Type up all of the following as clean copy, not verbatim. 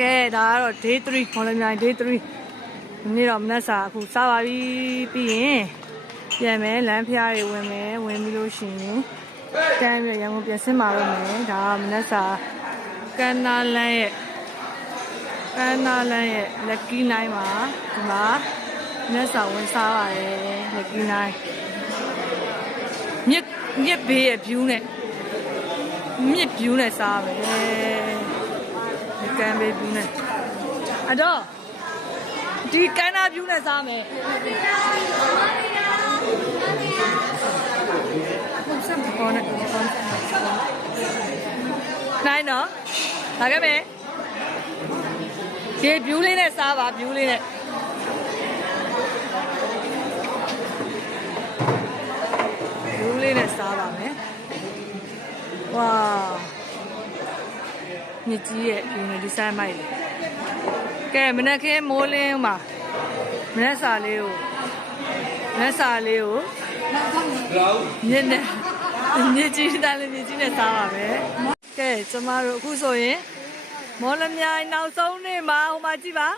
ကဲဒါကတော့ day 3 မော်လမြိုင် day 3ဒီနေ့တော့မနက်စာအခုစားပါပြီပြီးရင်ပြန်မယ်လမ်းဖျားတွေဝင်မယ်ဝင်ပြီးလို့ရှိရင်တန်းပြီးရန်ကုန်ပြန်ဆင်းมาတော့မယ်ဒါကမနက်စာကန်းနာလန်းရဲ့lucky night မှာဒီမှာမနက်စာဝင်စားပါတယ် lucky night မြစ်ဘေးရဲ့ view နဲ့မြစ် view နဲ့စားမယ်ကမ်းဘေး view နဲ့အဲ့တော့ဒီကမ်းနာ view နဲ့စားမယ်ခေါ်နေနိုင်နော်လာခဲ့မယ်ဒီ view လေးနဲ့စားပါ view လေးနဲ့စားပါမယ်ဝါမြစ်ကြီးရဲ့ဒီနေ့ဒီဆိုင်မိုက်ကဲမနက်ခင်းမိုးလင်းမှာမနက်စာလေးကိုမြစ်ကြီးတိုင်းလေးမြစ်ကြီးနဲ့စားပါမယ်ကဲကျမတို့အခုဆိုရင်မော်လမြိုင်နောက်ဆုံးနေ့မှာဟိုမှာကြည့်ပါ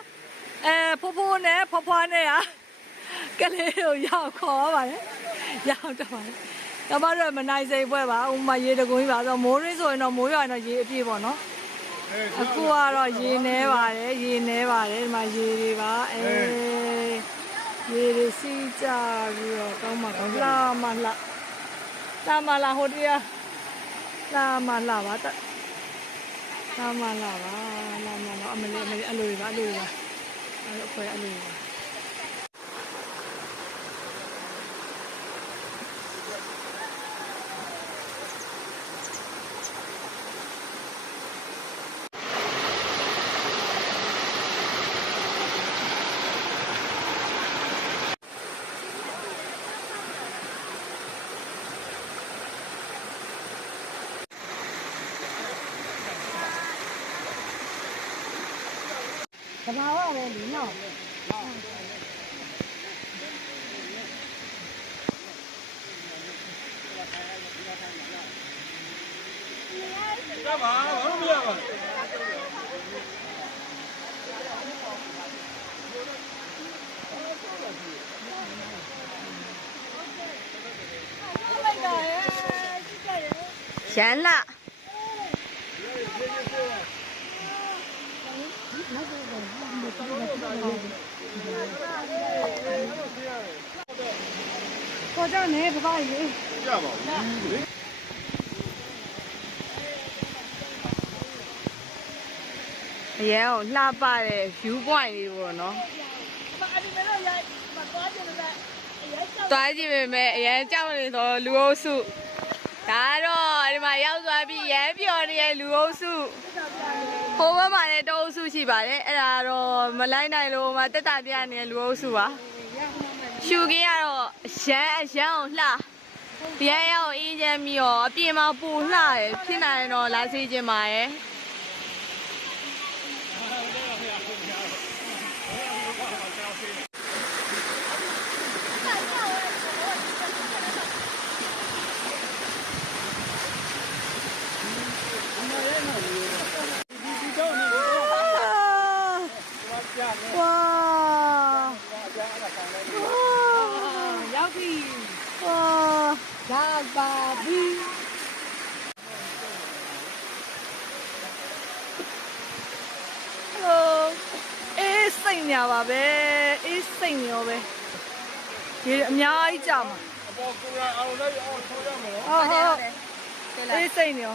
ဖိုးနဲ့ဖွားနဲ့ကလေးကိုရောက်ခေါ်ပါတယ်ရောက်တော့ပါတယ်ကျမတို့မနိုင်စိန်ပွဲပါဥမာရေတကုံကြီးပါဆိုမိုးရင်းဆိုရင်တော့မိုးရွာတော့ရေအပြည့်ပေါ့နော်အခုကတော့ရေနေပါတယ်ဒီမှာရေတွေပါရေတွေစီးကြပြီးတော့ကောင်းမှကောင်းလာမလားဟိုတရားလာမလားပါအမလေးအလိုတွေပါအဲ့အဖွဲအလိုတွေပါကဘာဝပဲလေနော်ကဘာဘာမရပါရန်လာခေါ်ကြနေပပရေကြပါဦးအရင်ကလှပတဲ့ view point လေးပေါ့နော်သွားကြည့်ပေမဲ့အရင်ကြောက်နေတော့လူအုပ်စုဒါတော့ဒီမှာရောက်သွားပြီးရမ်းပျော်နေတဲ့လူအုပ်စုဟိုဘက်မှာလည်းတအုပ်စုရှိပါတယ်အဲ့ဒါတော့မလိုက်နိုင်လို့မှတက်တာပြနေတဲ့လူအုပ်စုပါရှူကင်းကတော့အရန်အောင်လှရမ်းအောင်အေးချမ်းပြီးတော့အပြင်မှာပူလှရယ်ဖြစ်နိုင်တော့လာစေးခြင်းပါရယ်ရောက်ပါပြီဟယ်လိုအေးစိတ်ညာပါပဲအေးစိတ်ရောပဲဒီအများကြီးကြာမှာအပေါ်ကိုရအောင်လည်းအောင်ထိုးရမှာနော်ဟုတ်အေးစိတ်ရော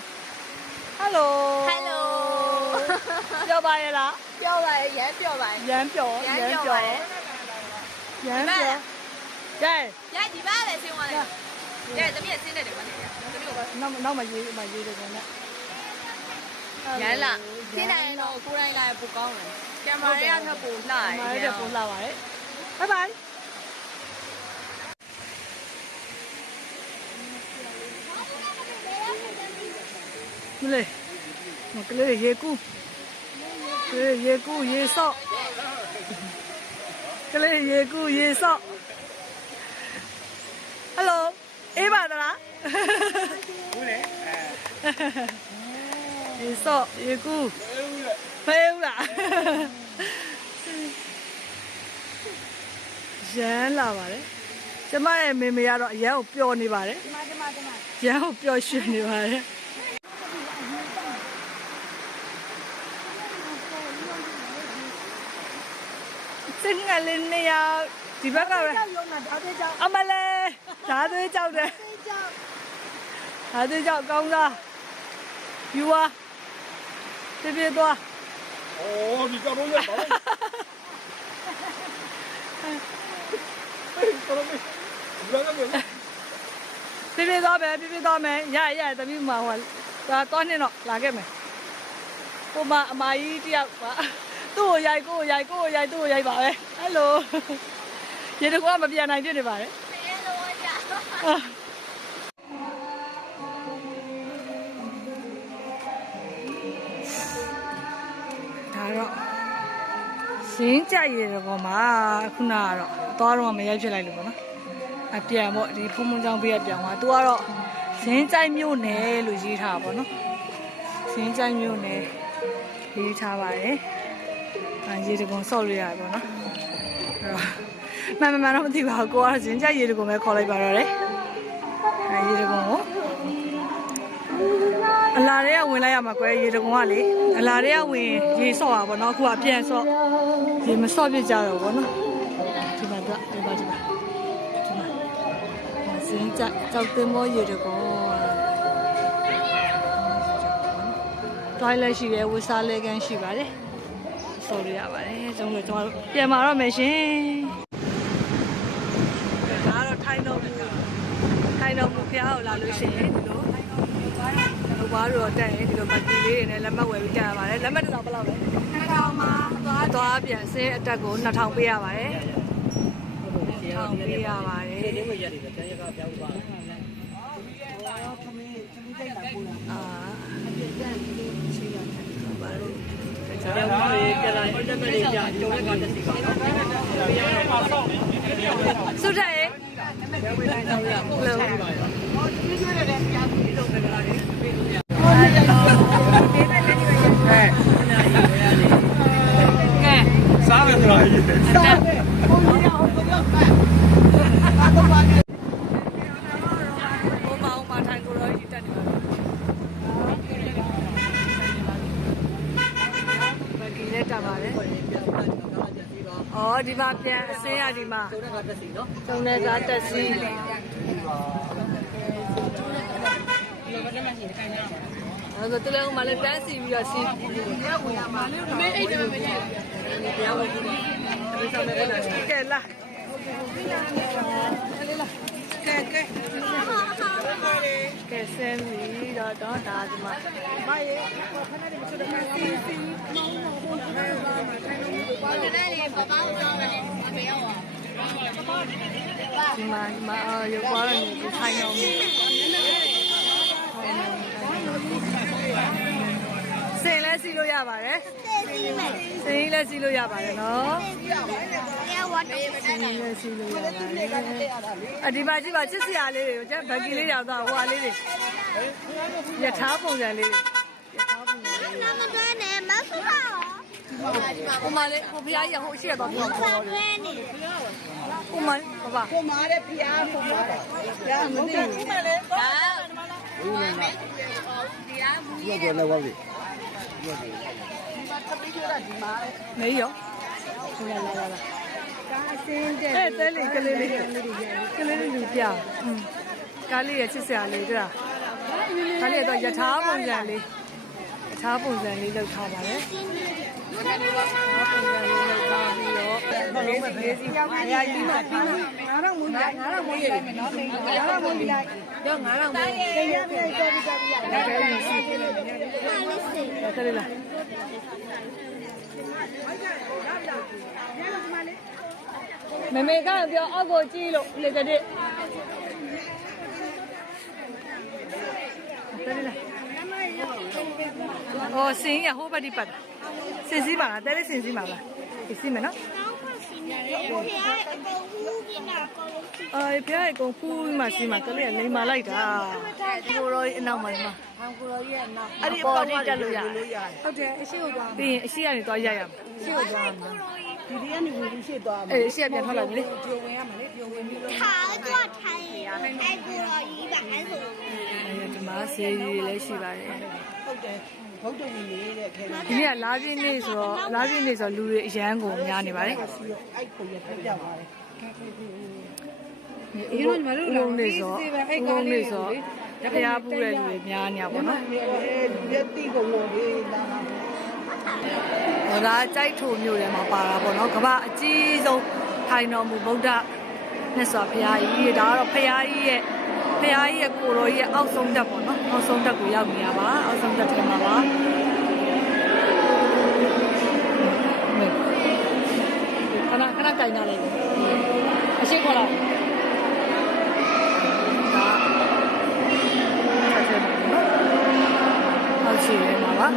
ဟယ်လိုပြောပါရဲ့လားပြောပါရဲ့ရမ်းပြောကဲဒီပါပဲရှင်းသွားတယ်ကဲတမီးဆင်းနေတယ်ကွာနောက်မှရေးတယ်ကွာနဲ့ရမ်းလာဆင်းနိုင်တော့ကိုယ်တိုင်လာပိုကောင်းတယ်ကင်မရာထပ်ပိုလှတယ်ပိုလှပါတယ်ဘိုင်ဘိုင်မလေးမကလေးရေကူရေဆော့ကလေးရေကူရေဆော့ဟယ်လိုအေးပါသလားဟုတ်လေရေဆော့ရေကူဖေးဦးလား ရမ်းလာပါတယ်ကျမရဲ့မေမေကတော့အရန်ကိုပျော်နေပါတယ်ရမ်းကိုပျော်ရွှင်နေပါတယ်စင်ငယ်လေးနေရဒီဘက်ကပဲအမလေးဓာသွေးကြောက်တယ်ဓာသွေးကြောက်ကောင်းလားယူပါပြပြသွား 哦，你干嘛要搞？ပြပြသွားမယ်ပြပြသွားမယ်ရသမီးမှာဟိုဒါတော့နေတော့လာခဲ့မယ်ဟိုမှာအမကြီးတယောက်ပါသူ့ကိုရိုက်ကိုရိုက်သူ့ကိုရိုက်ပါပဲဟယ်လိုရေတကွာမပြန်နိုင်ဖြစ်နေပါတယ်ဒါတော့ရင်းကြရတဲ့ပေါ်မှာခုနကတော့သွားတော့မရိုက်ဖြစ်လိုက်လို့ပေါ့နော်အပြန်ပေါ့ဒီဖုံဖုံချောင်းပေးရပြန်သွားသူကတော့ရင်းကြိုက်မြို့နယ်လို့ရေးထားပါပေါ့နော်ရင်းကြိုက်မြို့နယ်ရေးထားပါတယ်ရေတကုံဆော့လို့ရတယ်ပေါ့နော်အဲ့တော့မှန်တော့မသိပါဘူးကိုကတော့ရင်းကြိုက်ရေတကုံပဲခေါ်လိုက်ပါတော့တယ်ရေတကုံကိုအလာတွေကဝင်လိုက်ရမှာကွယ်ရေတကုံကလေအလာတွေကဝင်ရေဆော့တာပေါ့နော်အခုကပြန်ဆော့ရေမဆော့ပြကြတော့ပေါ့နော်ဒီမှာတော့ဒီမှာစင်းကြကြောက်တင်မောရေတကုံတွိုင်းလည်းရှိတယ်ဝစားလည်းကန်ရှိပါတယ်ဆော်ရရပါတယ်ကျွန်တော်တို့ပြန်มาတော့မယ်ရှင်ဒါကတော့ထိုင်းတော်မူဖျားကိုလာလို့ရှိရင်ဒီလိုလောဘာတို့တက်ရင်ဒီလိုပတ်တီလေးတွေနဲ့လက်မှတ်ဝယ်ပြီးတက်ရပါတယ်လက်မှတ်တော့ဘယ်လောက်လဲ2000ပါသွားပြန်ဆင်းအတက်ကို2000ပေးရပါတယ်2000ပေးရပါတယ်ဒီလိုရတယ်တန်းရကပြောင်းပါสุดท้ายစားမယ်ဆိုတာကြီး哦，ဒီမှာပြန်အစင်းရဒီမှာသုံးတဲ့ကားတက်စီအဲ့တော့တလဲဦးမလေးတန်းစီပြီးတော့စီပြန်ဝင်ရမှာမင်းအိတ်တယ်မင်းပြန်ဝင်ပြီးဒီဆောင်နေတယ်ကဲလာကဲဆင်းပြီးတော့ဒါဒီမှာမရေခဏလေးမချွတ်တယ်စီမောင်းတော့ဘုန်းကြီးကဘာလဲဘာဘာတော့လည်းမပြောอ่ะဒီမှာရုပ်ပွားနေဒီထိုင်အောင်စင်လဲစီလို့ရပါတယ်စင်လဲစီလို့ရပါတယ်နော်စင်လဲစီလို့ရပါတယ်အဒီမှာကြည့်ပါချစ်စရာလေးတွေကိုကျဘက်ကီလေးတောင်တော့ဟိုဟာလေးတွေရထားပုံစံလေး那么多年没说话哦。ဟိုမှာလေဟိုဖရားကြီးဟိုရှိရတော့ပြောဟိုမှာဘာ ကိုမားတဲ့ဖျားကိုမားဖျားမသိဘူးမလေးဟာဘူးမလေးတရားဘူးရဲ့တော့လည်းဝါပြီဒီမှာတပိကျော်တာဒီမှာမေးရောလာကားစင်းတဲ့တဲလေးကလေးလူပြကားလေးရဲ့ချစ်စရာလေးတွေ့လားကားလေးတော့ယထာပုံစံလေးယထာပုံစံလေးလောက်ထားပါတယ်ပုံစံလေးလောက်ထားပြီးတော့လေးစီရောက်ရည်မှာပြီးမှာ9000မူလိုက်9000မူလိုက်မယ်နော်9000မူလိုက်ရော9000မူတင်ရပြီကြောပြီးကြောပြီးရတယ်ကဲစီကလေးလားမေမေကပြောအောက်ကိုကြည့်လို့လေကတဲ့哦，新呀，好把你办，新西嘛啦，带你新西嘛啦，新西嘛喏。偏爱讲富嘛是嘛，嗰啲人你嘛嚟㗎，古羅鬧埋嘛，ကိုရောရဲ့နောက်အဲ့ဒီအပေါ်ကြီးတက်လို့ရ，ဟုတ်တယ်အရှိကိုသွားပြီးရင်အရှိကနေတော့ရရမှာ，အရှိကိုသွားမှာ ဒီဒီကနေဝင်ပြီးရှေ့သွားမှာ အေးရှေ့ပြန်ထွက်လာပြီလေ ပြုံဝင်ရမှာလေပြုံဝင်ပြီးတော့ 他做太阳，太过了一百多。 ဒီမှာဈေးကြီးလည်းရှိပါတယ် ဟုတ်တယ်ဘုတ်တုံနေတဲ့ခဲမှာ ဒီနေ့ကလာပြည့်နေ့ဆိုတော့လာပြည့်နေ့ဆိုတော့လူတွေအရန်ကိုများနေပါတယ် စီရောအဲ့ကိုရပြပြသွားတယ် ဒီလိုညီမတို့လုံးနေဆိုလုံးနေဆိုဖျားပူတဲ့လူတွေများနေပါတော့ လူရက်တိကုန်လို့လေလာမှာ ဟောဒါကြိုက်ထုံမျိုးထဲမှာပါတာပေါ့နော်ကမ္ဘာအကြီးဆုံးထိုင်တော်မူဗုဒ္ဓမြတ်စွာဘုရားကြီးဒါကတော့ဘုရားကြီးရဲ့ကိုတော်ကြီးရဲ့အောက်ဆုံးတက်ပေါ့နော်အောက်ဆုံးတက်ကိုရောက်နေရပါအောက်ဆုံးတက်ထဲမှာပါခဏကြိုင်လာလိုက်အရှိခေါ်လာဒါဆက်ဆက်ပါနော်အောက်ရှိရဲမှာပါ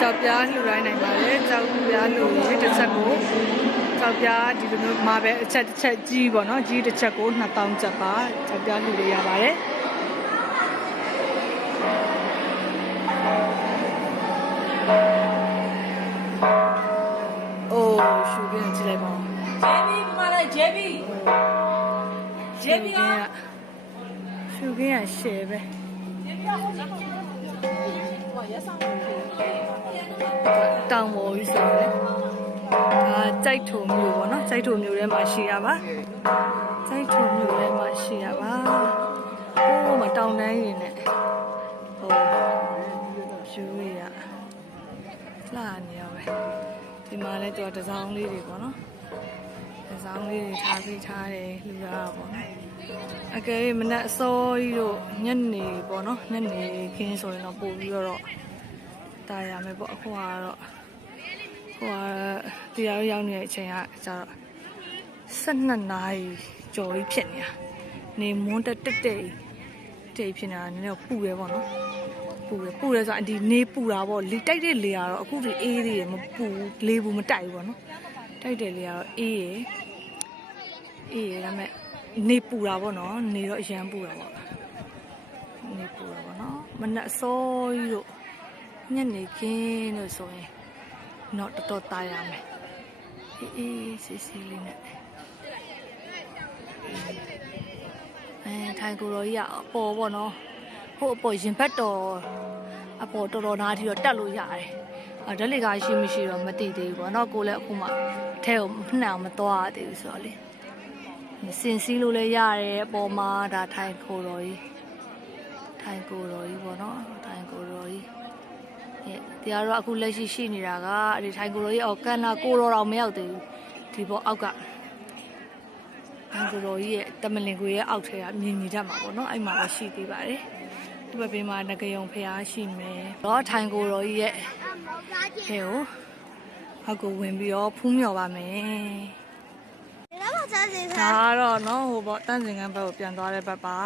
ကြောက်ပြားလှူရိုင်းနိုင်ပါတယ်ကြောက်ပြားလှူရင်တစ်ချက်ကိုကြောက်ပြားဒီလိုမျိုးမှာပဲအချက်တစ်ချက်ကြီးပေါ့နော်ကြီးတစ်ချက်ကို2000ကျပ်ပါကြောက်ပြားလှူရရပါတယ်အိုးရှူပြင်းကြည့်လိုက်ပါဦး JB မမလေး JB JB ရှူခင်းရရှယ်ပဲတောင်ပေါ်ကြီးဆိုတယ်ဒါကြိုက်ထုံမျိုးပေါ့နော်ကြိုက်ထုံမျိုးထဲမှာရှိရပါကြိုက်ထုံမျိုးထဲမှာရှိရပါဟိုးမတောင်တန်းရင်နဲ့ဟိုရှူရလှနေရပဲဒီမှာလဲတော့တစောင်းလေးတွေပေါ့နော်တစောင်းလေးတွေထားပြီးထားတယ်လှူတာပေါ့နော်အကယ်၍မနက်အစောကြီးတို့ညနေပေါ့နော်ညနေခင်းဆိုရင်တော့ပို့ပြီးတော့တာရမယ်ပေါ့အခုကတော့ဟိုတရားရောက်နေတဲ့အချိန်ကကျတော့12နာရီကျော်ကြီးဖြစ်နေတာနေမွန်းတက်တက်ဖြစ်နေတာနည်းနည်းပူရဲပေါ့နော်ပူရဲဆိုတော့ဒီနေပူတာပေါ့လေတိုက်တဲ့လေကတော့အခုဒီအေးသေးတယ်မပူလေဘူးမတိုက်ဘူးပေါ့နော်တိုက်တဲ့လေကတော့အေးရဒါပေမဲ့နေပူတာပေါ့နော်နေတော့အရန်ပူတာပေါ့နေပူတာပေါ့နော်မနက်စောကြီးတို့ညနေခင်းတို့ဆိုရင်တော့တော်တော်ตายရမယ်အေးစီလေးနဲ့ထိုင်ကိုရောကြီးကအပေါ်ပေါ့နော်ဟိုအပေါ်ရင်ဘတ်တော်အပေါ်တော်တော်နားထီတော့တက်လို့ရတယ်ဓာတ်လေကားရှိမရှိတော့မသိသေးဘူးပေါ့နော်ကိုလည်းအခုမှထဲကိုနှံမသွားသေးဘူးဆိုတော့လေစင်စီးလို့လည်းရတယ်အပေါ်မှာဒါထိုင်ကိုတော်ကြီးပေါ့နော်ထိုင်ကိုတော်ကြီးတရားတော့အခုလက်ရှိနေတာကဒီထိုင်ကိုတော်ကြီးအော်ကန်နာကိုတော်တော်မရောက်သေးဘူးဒီပေါ်အောက်ကထိုင်ကိုတော်ကြီးရဲ့တမလင်ကိုရဲ့အောက်ထဲကမြင်တတ်မှာပေါ့နော်အဲ့မှာတော့ရှိသေးပါတယ်ဒီဘက်ဘေးမှာငကယုံဖျားရှိမယ်တော့ထိုင်ကိုတော်ကြီးရဲ့ဟဲ့ဟောက်ကိုဝင်ပြီးတော့ဖူးမြော်ပါမယ်ဒါကတော့နော်ဟိုပေါ့တန်းစင်ကန်းဘက်ကိုပြန်သွားတဲ့ဘက်ပါ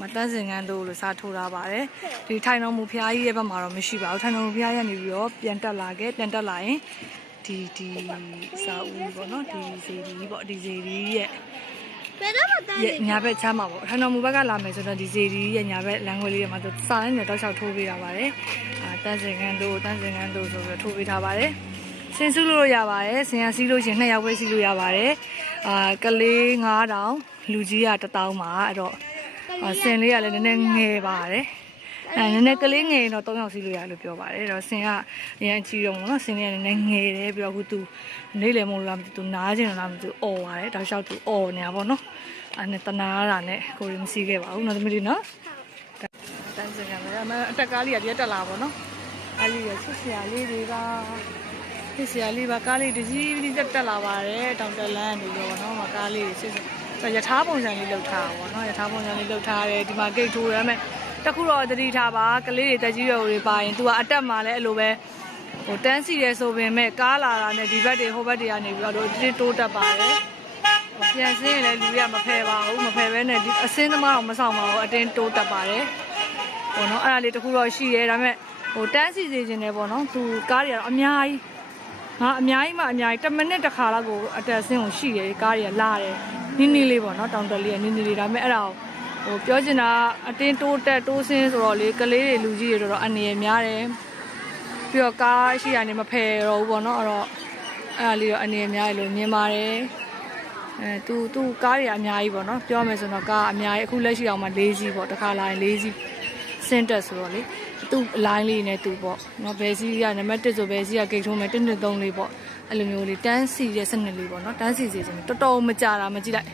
မတန်းစင်ကန်းတို့လို့စားထိုးထားပါတယ်ဒီထိုင်တော်မူဖျားကြီးရဲ့ဘက်မှာတော့မရှိပါဘူးထိုင်တော်မူဖျားရနေပြီးတော့ပြန်တက်လာရင်ဒီစာဦးပေါ့နော်ဒီဇေဒီပေါ့ဒီဇေဒီရဲ့ညာဘက်ချမ်းမှာပေါ့ထိုင်တော်မူဘက်ကလာမယ်ဆိုတော့ဒီဇေဒီရဲ့ညာဘက်လမ်းခွဲလေးတွေမှာသူစာရင်းနဲ့တောက်လျှောက်ထိုးပေးတာပါတယ်တန်းစင်ကန်းတို့ဆိုပြီးထိုးပေးထားပါတယ်ဆင်းစုလို့ရပါတယ်ဆင်းရစီးလို့ရှင်2ယောက်ပဲစီးလို့ရပါတယ်ကလေး9000လူကြီးက1000ပါအဲ့တော့ဆင်းလေးကလည်းနည်းနည်းငယ်ပါတယ်နည်းနည်းကလေးငယ်တော့3ယောက်စီးလို့ရလို့ပြောပါတယ်တော့ဆင်းကအရင်ကြီးတော့နော်ဆင်းလေးကနည်းနည်းငယ်တယ်ပြီးတော့ခုသူနေလေမလို့လားမသိသူနားကျင်လားမသိသူអော်ပါတယ်တောက်လျှောက်သူអော်နေတာပေါ့နော်အဲ့နဲ့တနာတာနဲ့ကိုရီမစီးခဲ့ပါဘူးနော်သမီးလေးနော်တန်းစင်ကလည်းအတက်ကားလေးကပြတ်တက်လာပါနော်အဲ့ဒီရချစ်စရာလေးတွေကဖြစ်စရာလေးပါကားလေးတကြီးတက်လာပါတယ်တောင်တလန်းနေရောနော်မကားလေးစစ်ရထားပုံစံလေးလှုပ်ထားတာပေါ့နော်ရထားပုံစံလေးလှုပ်ထားတယ်ဒီမှာဂိတ်ထိုးရမယ်တခုတော့တတိထားပါကလေးတွေတက်ကြီးရွယ်တွေပါရင် तू ကအတက်မှာလည်းအဲ့လိုပဲဟိုတန်းစီရဲဆိုပင်မဲ့ကားလာတာနဲ့ဒီဘက်တွေဟိုဘက်တွေကနေပြီးတော့တိုးတက်ပါတယ်ပြန်စင်းရင်လည်းလူရမဖယ်ပါဘူးမဖယ်ဘဲနဲ့ဒီအစင်းသမားတော့မဆောင်ပါဘူးအတင်းတိုးတက်ပါတယ်ပေါ့နော်အဲ့ဒါလေးတခုတော့ရှိရဲဒါပေမဲ့ဟိုတန်းစီစေခြင်းနဲ့ပေါ့နော် तू ကားတွေကတော့အများကြီး ဟာအများကြီးမှအများကြီး10မိနစ်တစ်ခါလောက်ကိုအတက်ဆင်းကိုရှိတယ်ကားတွေကလာတယ်နီးနီးလေးပေါ့နော်တောင်တက်လေးကနီးနီးလေးဒါပေမဲ့အဲ့ဒါဟိုပြောချင်တာအတင်းတိုးတက်တိုးဆင်းဆိုတော့လေကလေးတွေလူကြီးတွေတော့အနေရများတယ်ပြီးတော့ကားရှိရနေမဖယ်တော့ဘူးပေါ့နော်အဲ့တော့အဲ့ဒါလေးတော့အနေရများတယ်လို့မြင်ပါတယ်သူကားတွေအများကြီးပေါ့နော်ပြောမယ်ဆိုတော့ကားအများကြီးအခုလက်ရှိအောင်မှ4စီးပေါ့တစ်ခါလာရင်4စီးစင်တက်ဆိုတော့လေသူ့ line လေးနဲ့သူပေါ့နော်ဘယ်စီးကနံပါတ်1ဆိုဘယ်စီးကဂိတ်ထုံးမယ်1 2 3လေးပေါ့အဲ့လိုမျိုးလေးတန်းစီရဲ့စနစ်လေးပေါ့နော်တန်းစီစီစနစ်တော်တော်မကြတာမကြည့်လိုက်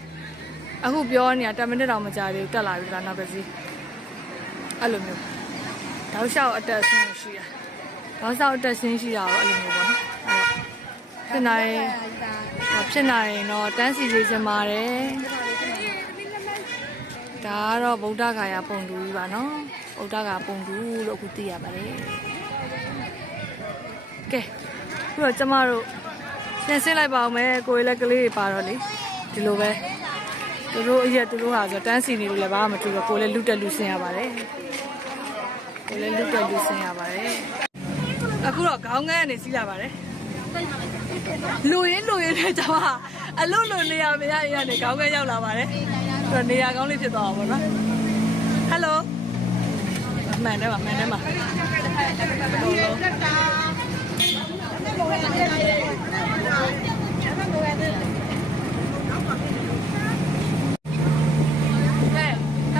အခုပြောနေတာ10မိနစ်တောင်မကြာသေးဘူးတက်လာပြီလားနောက်တစ်စီးအဲ့လိုမျိုးတောက်လျှောက်အတက်ဆင်းရှိတာတောက်လျှောက်အတက်ဆင်းရှိတာတော့အဲ့လိုမျိုးပေါ့နော်အဲ့တော့ဖြစ်နိုင်တော့တန်းစီစီစင်ပါတယ်ဒါကတော့ဗုဒ္ဓဂါယာပုံတူကြီးပါနော်ဗုဒ္ဓဂါပုံတူလို့အခုသိရပါတယ်ကဲခုတော့ကျမတို့ပြန်ဆင်းလိုက်ပါအောင်မယ်ကိုယ်လည်းကလေးတွေပါတော့လေဒီလိုပဲသူတို့အရက်သူတို့ဟာဆိုတန်းစီနေလို့လည်းဘာမှမတူတော့ကိုယ်လည်းလူတက်လူဆင်းရပါတယ်ကိုယ်လည်းလူတက်လူဆင်းရပါတယ်အခုတော့ခေါင်းငန်းကနေစီးလာပါတယ်လူရင်းနဲ့ကျမအလွတ်နေရမရရနေခေါင်းငန်းရောက်လာပါတယ်ဆိုတော့နေရာကောင်းလေးဖြစ်သွားအောင်ပေါ့နော်ဟယ်လိုမှန်တယ်ပါကဲဟယ်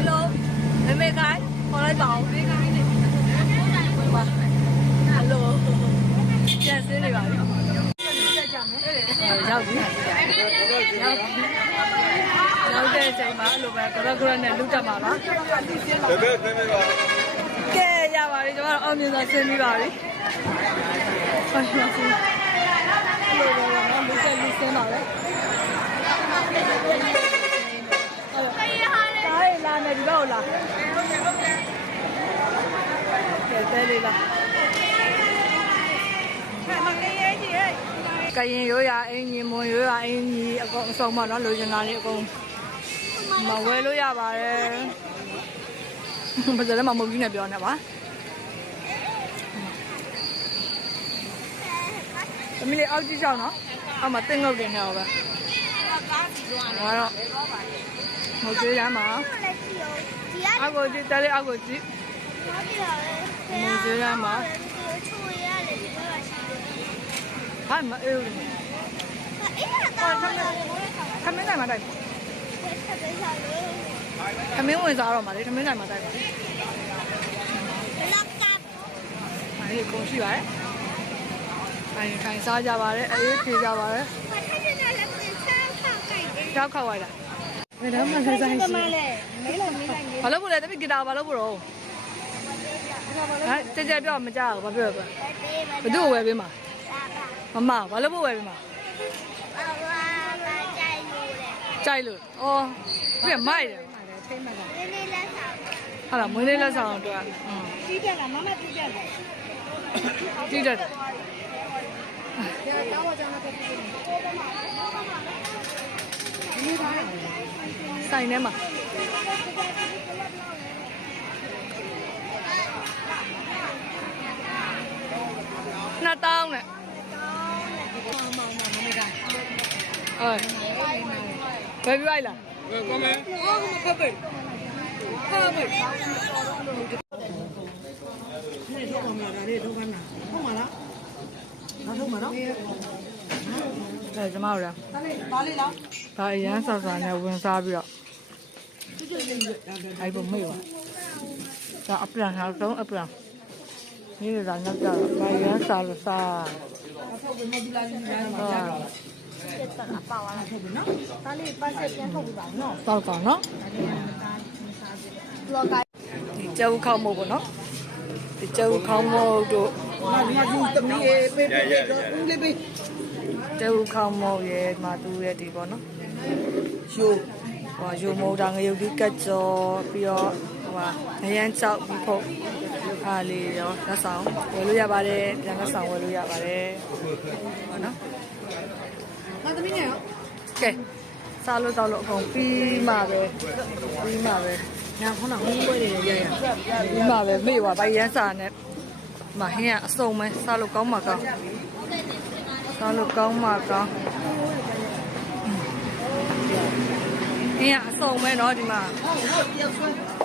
လိုမေခိုင်ခေါ်လိုက်ပါဦးဟယ်လိုပြန်စင်းနေပါပြီရောက်ပြီနောက်တဲ့အချိန်မှာအဲ့လိုပဲဂရနဲ့လူတက်မှာပါကဲရပါပြီကျွန်တော်အောင်မြင်စွာဆင်းပြီးပါပြီဟုတ်ပါပြီအဲ့လိုပဲနော်လူတက်လူဆင်းပါပဲကားလာနေဒီဘက်ကိုလာကဲတဲလေးလာကရင်ရိုးရအင်ကြီးမွန်ရိုးရအင်ကြီးအကုန်အစုံပါနော်လိုချင်တာလေးအကုန်မဝယ်လို့ရပါတယ်ဘာလဲမမဟုတ်ဘူးနဲ့ပြောနေပါသမီးလေးအောက်ကြည့်ကြအောင်နော်အောက်မှာတင်းငုတ်တင်နေတော့ပဲကားတော့မဟုတ်သေးရမှာအောက်ကိုကြည့်တယ်လေအောက်ကိုကြည့်မဟုတ်သေးရမှာဟာမအေးဘူးခမင်းနိုင်မှာတိုက်ခမင်းဝင်စားတော့မှာလေခမင်းနိုင်မှာတိုက်ပါအဲ့ဒီကုန်ရှိပါတယ်အဲ့ခိုင်စားကြပါတယ်အေးဖြေကြပါတယ်ကြောက်ခောက်လိုက်တာဘယ်တော့မှဆက်ဆိုင်ရှိဘာလို့ပို့လဲတပိဂီတာဘာလို့ပို့တော့ဟာကြပြောမကြောက်ဘာပြောဘယ်သူ့ကိုဝယ်ပေးမှာမဘာလို့ပို့ဝယ်ပေးမှာကြိုက်လို့ဩပြမိုက်တယ်ထိမ့်မှာဟာလားမွေးလေးလက်ဆောင်တော့တီးတယ်လားမမတီးတယ်တီးတယ်ဆိုင်ထဲမှာ2000နဲ့ဘယ်ပြလိုက်လားကောင်းမယ်ဖတ်ပိတ်နေတော့မှာဒါလေးထုတ်ခန်းတာဟုတ်မှာလားထုတ်မှာနော်ဒါကျမတို့လားဒါလေးလားဒါအရန်ဆော့ဆော့နဲ့ဝင်စားပြီးတော့အဲ့ဘမေးပါဒါအပြန်ဟာတော့အပြန်นี่เราเนี่ยจะไปเรียนสารศาสตร์ထုတ်ပြီးမဒီလာလေးများမှာကြာတော့စစ်တာပါသွားထုတ်ပြီနော်ဒါလေးပတ်ဆက်ပြန်ထုတ်ပြီးပါနော်တောက်ကောင်နော်လောကဒီကျုပ်ခေါမို့ပေါ့နော်ဒီကျုပ်ခေါမို့တို့ဒီမှာသူသမီးရေးပေးတော့ဦးလေးပေးကျုပ်ခေါမို့ရဲ့မှာသူရဲ့ဒီပေါ့နော်ရှိုးဟိုယူမို့တာငရုတ်ဒီကတ်ကြောပြီးတော့ဟိုဟာငရမ်းကြောက်ပြီးဖို့အားလေးရောလက်ဆောင်ဝယ်လို့ရပါတယ်ပြန်လက်ဆောင်ဝယ်လို့ရပါတယ်ဟုတ်နော်မသမီးနဲ့ရောကဲစားလို့တော့လို့အကုန်ပြီးမှပဲညာခေါင်းတော့ဟိုးပွဲတွေရရပြီးမှပဲမေ့ပါဗိုက်ရမ်းစာနဲ့မဟင်းကအစုံပဲစားလို့ကောင်းမှာကောင်း စားလို့ကောင်းမှကောင်းအင်းအစုံပဲเนาะဒီမှာ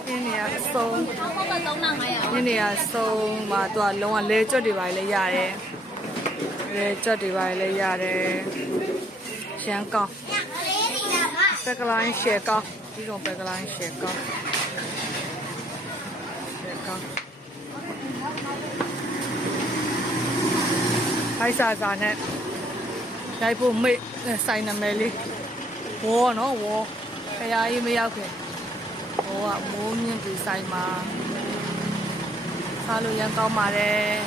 အင်းနေရအစုံအင်းနေရအစုံမှာသူကလုံးဝလဲကြွတ်တွေပါလေရတယ်လဲကြွတ်တွေပါလေရတယ်ရှမ်းကောင်းပက်ကလိုင်းရှယ်ကောင်းဒီကောင်ပက်ကလိုင်းရှယ်ကောင်းဟိုက်စာနဲ့ရိုက်ဖို့မိတ်ဆိုင်နာမည်လေးဝေါ်နော်ဝေါ်ခရာကြီးမရောက်ခင်ဝေါ်ကမိုးမြင့်ပြီးဆိုင်မှာစားလို့ရမ်းကောင်းပါတယ်